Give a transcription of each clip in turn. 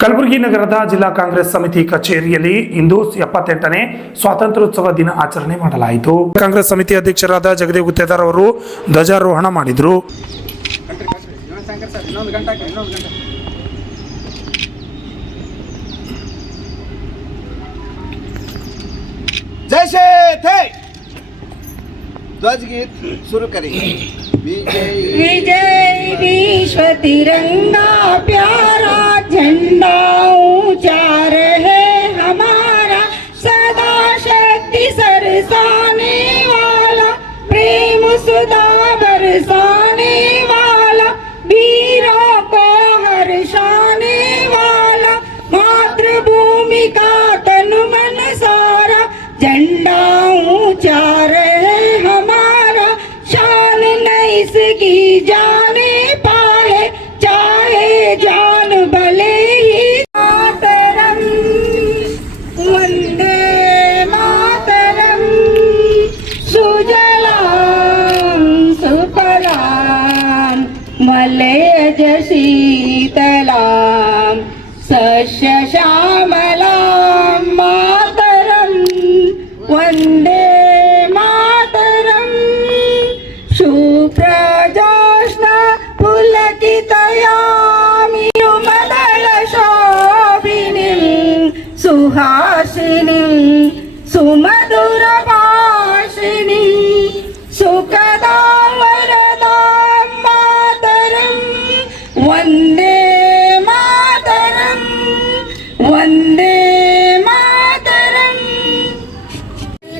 ಕಲಬುರಗಿ ನಗರದ ಜಿಲ್ಲಾ ಕಾಂಗ್ರೆಸ್ ಸಮಿತಿ ಕಚೇರಿಯಲ್ಲಿ ಇಂದು 78ನೇ ಸ್ವಾತಂತ್ರ್ಯೋತ್ಸವ ದಿನ ಆಚರಣೆ ಮಾಡಲಾಯಿತು. ಕಾಂಗ್ರೆಸ್ ಸಮಿತಿ ಅಧ್ಯಕ್ಷರಾದ ಜಗದೇವ್ ಗುತ್ತೇದಾರ್ ಅವರು ಧ್ವಜಾರೋಹಣ ಮಾಡಿದರು. जैसे थे ध्वज गीत शुरू करेंगे. विजय विश्व तिरंगा प्यारा झंडा ऊंचा रहे हमारा, सदा शक्ति सरसाने वाला, प्रेम सुधा बरसाने वाला, वीरों को हर्षाने वाला, मातृभूमि का तन मन सारा, झंडा ऊंचा रहे हमारा, शान नहीं इसकी जाने पाए, चाहे जान भले ही. मातरम वंदे मातरम, सुजलां सुफलां मलयज शीतलां सस्य श्यामलां, मातरं वंदे मातरं. शुभ्रजोत्स्ना पुलकितयामिनी मदलशोभिनीं, सुहासिनीं सुमधुरभाषिणीं, सुखदां वरदां मातरं वन्दे मातरं वन्दे मातरं.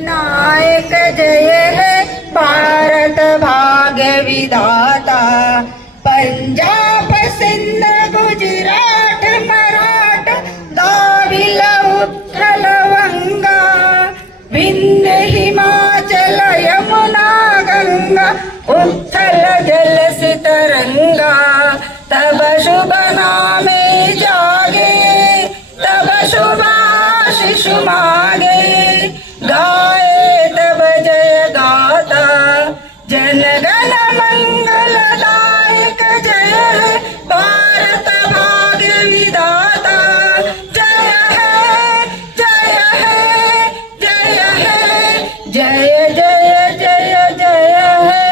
नायक जय है भारत भाग्य विधाता, पंजाब सिंध गुजरात मराठा द्राविड़ उत्कल वंगा, विंध्य हिमाचल यमुना गंगा, उत्कल जल से तरंगा, तब शुभ नामे जागे, तब शुभ आशीष मांगे, गाए तब जय गाता, जन गण मंगलदायक जय है भारत भाग्य विधाता. जय है जय है जय है जय जय जय जय है.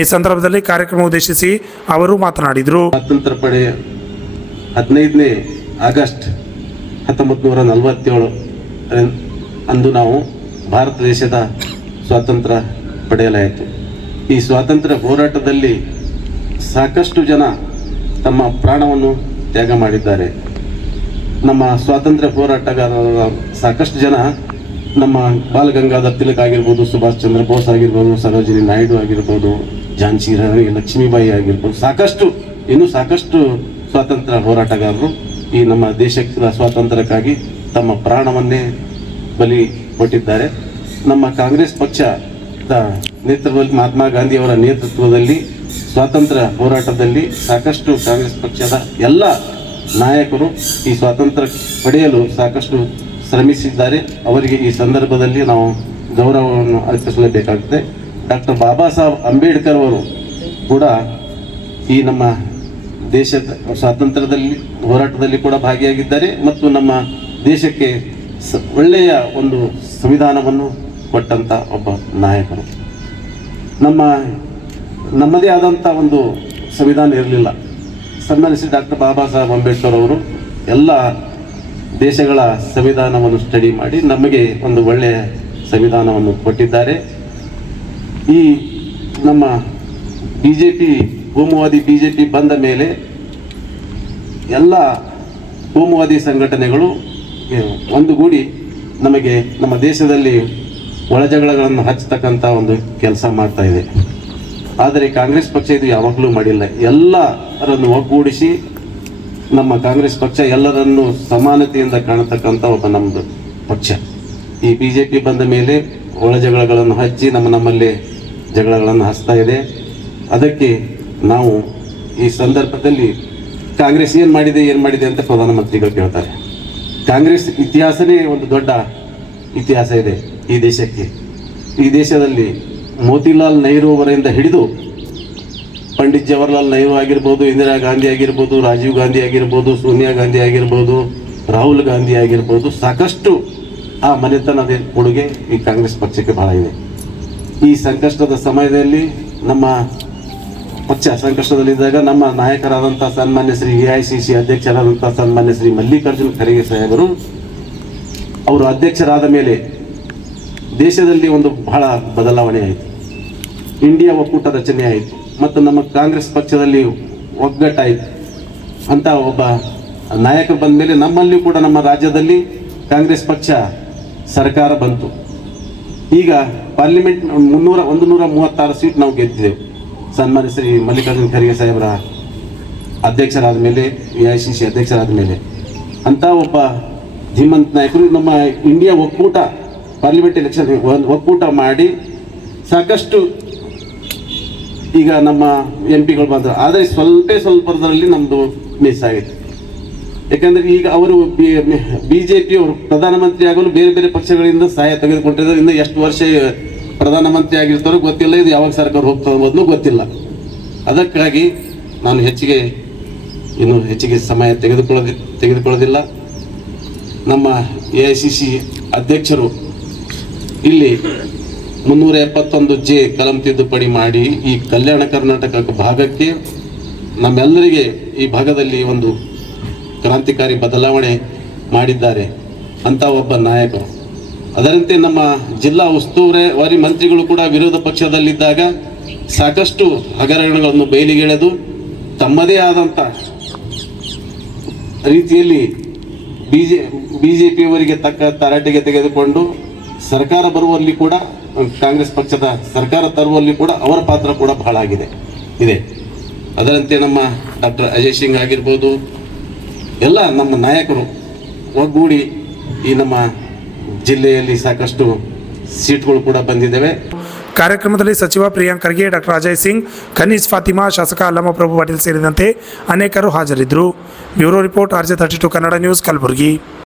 ಈ ಸಂದರ್ಭದಲ್ಲಿ ಕಾರ್ಯಕ್ರಮ ಉದ್ದೇಶಿಸಿ ಅವರು ಮಾತನಾಡಿದರು. ಸ್ವಾತಂತ್ರ್ಯ ಪಡೆ 15ನೇ ಆಗಸ್ಟ್ 1947 ಅಂದು ನಾವು ಭಾರತ ದೇಶದ ಸ್ವಾತಂತ್ರ್ಯ ಪಡೆಯಲಾಯಿತು. ಈ ಸ್ವಾತಂತ್ರ್ಯ ಹೋರಾಟದಲ್ಲಿ ಸಾಕಷ್ಟು ಜನ ತಮ್ಮ ಪ್ರಾಣವನ್ನು ತ್ಯಾಗ ಮಾಡಿದ್ದಾರೆ. ನಮ್ಮ ಸ್ವಾತಂತ್ರ್ಯ ಹೋರಾಟಗಾರರ ಸಾಕಷ್ಟು ಜನ ನಮ್ಮ ಬಾಲ ಗಂಗಾಧರ್ ತಿಲಕ್ ಆಗಿರ್ಬೋದು, ಸುಭಾಷ್ ಚಂದ್ರ ಬೋಸ್ ಆಗಿರ್ಬೋದು, ಸರೋಜಿನಿ ನಾಯ್ಡು ಆಗಿರ್ಬೋದು, ಝಾನ್ಸಿ ರಾಣಿ ಲಕ್ಷ್ಮೀಬಾಯಿ ಆಗಿರ್ಬೋದು, ಇನ್ನೂ ಸಾಕಷ್ಟು ಸ್ವಾತಂತ್ರ್ಯ ಹೋರಾಟಗಾರರು ಈ ನಮ್ಮ ದೇಶದ ಸ್ವಾತಂತ್ರ್ಯಕ್ಕಾಗಿ ತಮ್ಮ ಪ್ರಾಣವನ್ನೇ ಬಲಿ ಕೊಟ್ಟಿದ್ದಾರೆ. ನಮ್ಮ ಕಾಂಗ್ರೆಸ್ ಪಕ್ಷದ ನೇತೃತ್ವದಲ್ಲಿ ಮಹಾತ್ಮ ಗಾಂಧಿಯವರ ನೇತೃತ್ವದಲ್ಲಿ ಸ್ವಾತಂತ್ರ್ಯ ಹೋರಾಟದಲ್ಲಿ ಸಾಕಷ್ಟು ಕಾಂಗ್ರೆಸ್ ಪಕ್ಷದ ಎಲ್ಲ ನಾಯಕರು ಈ ಸ್ವಾತಂತ್ರ್ಯ ಪಡೆಯಲು ಸಾಕಷ್ಟು ಶ್ರಮಿಸಿದ್ದಾರೆ. ಅವರಿಗೆ ಈ ಸಂದರ್ಭದಲ್ಲಿ ನಾವು ಗೌರವವನ್ನು ಅರ್ಪಿಸಲೇಬೇಕಾಗುತ್ತೆ. ಡಾಕ್ಟರ್ ಬಾಬಾ ಸಾಹೇಬ್ ಅಂಬೇಡ್ಕರ್ ಅವರು ಕೂಡ ಈ ನಮ್ಮ ದೇಶದ ಸ್ವಾತಂತ್ರ್ಯದಲ್ಲಿ ಹೋರಾಟದಲ್ಲಿ ಕೂಡ ಭಾಗಿಯಾಗಿದ್ದಾರೆ ಮತ್ತು ನಮ್ಮ ದೇಶಕ್ಕೆ ಒಳ್ಳೆಯ ಒಂದು ಸಂವಿಧಾನವನ್ನು ಕೊಟ್ಟಂಥ ಒಬ್ಬ ನಾಯಕರು. ನಮ್ಮದೇ ಆದಂಥ ಒಂದು ಸಂವಿಧಾನ ಇರಲಿಲ್ಲ. ಸನ್ಮಾನಿಸಿ ಡಾಕ್ಟರ್ ಬಾಬಾ ಸಾಹೇಬ್ ಅಂಬೇಡ್ಕರ್ ಅವರು ಎಲ್ಲ ದೇಶಗಳ ಸಂವಿಧಾನವನ್ನು ಸ್ಟಡಿ ಮಾಡಿ ನಮಗೆ ಒಂದು ಒಳ್ಳೆಯ ಸಂವಿಧಾನವನ್ನು ಕೊಟ್ಟಿದ್ದಾರೆ. ಈ ನಮ್ಮ ಕೋಮುವಾದಿ ಬಿಜೆಪಿ ಬಂದ ಮೇಲೆ ಎಲ್ಲ ಕೋಮುವಾದಿ ಸಂಘಟನೆಗಳು ಒಂದುಗೂಡಿ ನಮಗೆ ನಮ್ಮ ದೇಶದಲ್ಲಿ ಒಳಜಗಳಗಳನ್ನು ಹಚ್ಚತಕ್ಕಂಥ ಒಂದು ಕೆಲಸ ಮಾಡ್ತಾ ಇದೆ. ಆದರೆ ಕಾಂಗ್ರೆಸ್ ಪಕ್ಷ ಇದು ಯಾವಾಗಲೂ ಮಾಡಿಲ್ಲ. ಎಲ್ಲರನ್ನು ಒಗ್ಗೂಡಿಸಿ ನಮ್ಮ ಕಾಂಗ್ರೆಸ್ ಪಕ್ಷ ಎಲ್ಲರನ್ನು ಸಮಾನತೆಯಿಂದ ಕಾಣತಕ್ಕಂಥ ಒಬ್ಬ ನಮ್ಮದು ಪಕ್ಷ. ಈ ಬಿಜೆಪಿ ಬಂದ ಮೇಲೆ ಒಳಜಗಳಗಳನ್ನು ಹಚ್ಚಿ ನಮ್ಮಲ್ಲಿ ಜಗಳಗಳನ್ನು ಹಚ್ತಾ ಇದೆ. ಅದಕ್ಕೆ ನಾವು ಈ ಸಂದರ್ಭದಲ್ಲಿ ಕಾಂಗ್ರೆಸ್ ಏನು ಮಾಡಿದೆ ಅಂತ ಪ್ರಧಾನಮಂತ್ರಿಗಳು ಕೇಳ್ತಾರೆ. ಕಾಂಗ್ರೆಸ್ ಇತಿಹಾಸನೇ ಒಂದು ದೊಡ್ಡ ಇತಿಹಾಸ ಇದೆ ಈ ದೇಶಕ್ಕೆ. ಈ ದೇಶದಲ್ಲಿ ಮೋತಿಲಾಲ್ ನೆಹರು ಅವರಿಂದ ಹಿಡಿದು ಪಂಡಿತ್ ಜವಾಹರ್ಲಾಲ್ ನೆಹರು ಆಗಿರ್ಬೋದು, ಇಂದಿರಾ ಗಾಂಧಿ ಆಗಿರ್ಬೋದು, ರಾಜೀವ್ ಗಾಂಧಿ ಆಗಿರ್ಬೋದು, ಸೋನಿಯಾ ಗಾಂಧಿ ಆಗಿರ್ಬೋದು, ರಾಹುಲ್ ಗಾಂಧಿ ಆಗಿರ್ಬೋದು, ಸಾಕಷ್ಟು ಆ ಮನೆತನದ ಕೊಡುಗೆ ಈ ಕಾಂಗ್ರೆಸ್ ಪಕ್ಷಕ್ಕೆ ಬಹಳ ಇದೆ. ಈ ಸಂಕಷ್ಟದ ಸಮಯದಲ್ಲಿ ನಮ್ಮ ಪಕ್ಷ ಸಂಕಷ್ಟದಲ್ಲಿದ್ದಾಗ ನಮ್ಮ ನಾಯಕರಾದಂಥ ಸನ್ಮಾನ್ಯ ಶ್ರೀ AICC ಅಧ್ಯಕ್ಷರಾದಂಥ ಸನ್ಮಾನ್ಯ ಶ್ರೀ ಮಲ್ಲಿಕಾರ್ಜುನ ಖರ್ಗೆ ಸಾಹೇಬರು ಅವರು ಅಧ್ಯಕ್ಷರಾದ ಮೇಲೆ ದೇಶದಲ್ಲಿ ಒಂದು ಬಹಳ ಬದಲಾವಣೆ ಆಯಿತು. ಇಂಡಿಯಾ ಒಕ್ಕೂಟ ರಚನೆ ಆಯಿತು ಮತ್ತು ನಮ್ಮ ಕಾಂಗ್ರೆಸ್ ಪಕ್ಷದಲ್ಲಿ ಒಗ್ಗಟ್ಟಾಯಿತು ಅಂತ ಒಬ್ಬ ನಾಯಕರು ಬಂದ ಮೇಲೆ ನಮ್ಮಲ್ಲಿ ಕೂಡ ನಮ್ಮ ರಾಜ್ಯದಲ್ಲಿ ಕಾಂಗ್ರೆಸ್ ಪಕ್ಷ ಸರ್ಕಾರ ಬಂತು. ಈಗ ಪಾರ್ಲಿಮೆಂಟ್ 136 ಸೀಟ್ ನಾವು ಗೆದ್ದಿದ್ದೆವು ಸನ್ಮಾನ್ಯ ಶ್ರೀ ಮಲ್ಲಿಕಾರ್ಜುನ ಖರ್ಗೆ ಸಾಹೇಬರ ಅಧ್ಯಕ್ಷರಾದ ಮೇಲೆ, AICC ಅಧ್ಯಕ್ಷರಾದ ಮೇಲೆ. ಅಂತ ಒಬ್ಬ ಧೀಮಂತ ನಾಯಕರು ನಮ್ಮ ಇಂಡಿಯಾ ಒಕ್ಕೂಟ ಪಾರ್ಲಿಮೆಂಟ್ ಎಲೆಕ್ಷನ್ ಒಕ್ಕೂಟ ಮಾಡಿ ಸಾಕಷ್ಟು ಈಗ ನಮ್ಮ MP ಗಳು ಬಂದರು. ಆದರೆ ಸ್ವಲ್ಪದರಲ್ಲಿ ನಮ್ಮದು ಮಿಸ್ ಆಗಿತ್ತು. ಯಾಕಂದರೆ ಈಗ ಅವರು BJP ಅವರು ಪ್ರಧಾನಮಂತ್ರಿ ಆಗಲು ಬೇರೆ ಬೇರೆ ಪಕ್ಷಗಳಿಂದ ಸಹಾಯ ತೆಗೆದುಕೊಂಡಿದ್ದಾರೆ. ಇನ್ನು ಎಷ್ಟು ವರ್ಷ ಪ್ರಧಾನಮಂತ್ರಿ ಆಗಿರ್ತಾರೋ ಗೊತ್ತಿಲ್ಲ, ಇದು ಯಾವಾಗ ಸರ್ಕಾರ ಹೋಗ್ತದೆ ಅನ್ನೋದು ಗೊತ್ತಿಲ್ಲ. ಅದಕ್ಕಾಗಿ ನಾನು ಹೆಚ್ಚಿಗೆ ಸಮಯ ತೆಗೆದುಕೊಳ್ಳೋದಿಲ್ಲ. ನಮ್ಮ AICC ಅಧ್ಯಕ್ಷರು ಇಲ್ಲಿ 371J ಕಲಂ ತಿದ್ದುಪಡಿ ಮಾಡಿ ಈ ಕಲ್ಯಾಣ ಕರ್ನಾಟಕ ಭಾಗಕ್ಕೆ ನಮ್ಮೆಲ್ಲರಿಗೆ ಈ ಭಾಗದಲ್ಲಿ ಒಂದು ಕ್ರಾಂತಿಕಾರಿ ಬದಲಾವಣೆ ಮಾಡಿದ್ದಾರೆ ಅಂತ ಒಬ್ಬ ನಾಯಕರು. ಅದರಂತೆ ನಮ್ಮ ಜಿಲ್ಲಾ ಉಸ್ತುವಾರಿ ಮಂತ್ರಿಗಳು ಕೂಡ ವಿರೋಧ ಪಕ್ಷದಲ್ಲಿದ್ದಾಗ ಸಾಕಷ್ಟು ಹಗರಣಗಳನ್ನು ಬಯಲಿಗೆಳೆದು ತಮ್ಮದೇ ಆದಂಥ ರೀತಿಯಲ್ಲಿ BJPಯವರಿಗೆ ತಕ್ಕ ತರಾಟೆಗೆ ತೆಗೆದುಕೊಂಡು ಸರ್ಕಾರ ಬರುವಲ್ಲಿ ಕೂಡ ಕಾಂಗ್ರೆಸ್ ಪಕ್ಷದ ಸರ್ಕಾರ ತರುವಲ್ಲಿ ಕೂಡ ಅವರ ಪಾತ್ರ ಕೂಡ ಬಹಳ ಇದೆ. ಅದರಂತೆ ನಮ್ಮ ಡಾಕ್ಟರ್ ಅಜಯ್ ಸಿಂಗ್ ಆಗಿರ್ಬೋದು, ಎಲ್ಲ ನಮ್ಮ ನಾಯಕರು ಒಗ್ಗೂಡಿ ಈ ನಮ್ಮ ಜಿಲ್ಲೆಯಲ್ಲಿ ಸಾಕಷ್ಟು ಸೀಟ್ಗಳು ಕೂಡ ಬಂದಿದ್ದಾವೆ. ಕಾರ್ಯಕ್ರಮದಲ್ಲಿ ಸಚಿವ ಪ್ರಿಯಾಂಕ್ ಖರ್ಗೆ, ಡಾಕ್ಟರ್ ಅಜಯ್ ಸಿಂಗ್, ಖನೀಜ್ ಫಾತಿಮಾ, ಶಾಸಕ ಅಲ್ಲಮ ಪ್ರಭು ಪಾಟೀಲ್ ಸೇರಿದಂತೆ ಅನೇಕರು ಹಾಜರಿದ್ದರು. Bureau report RJ32 Kannada news, Kalaburagi.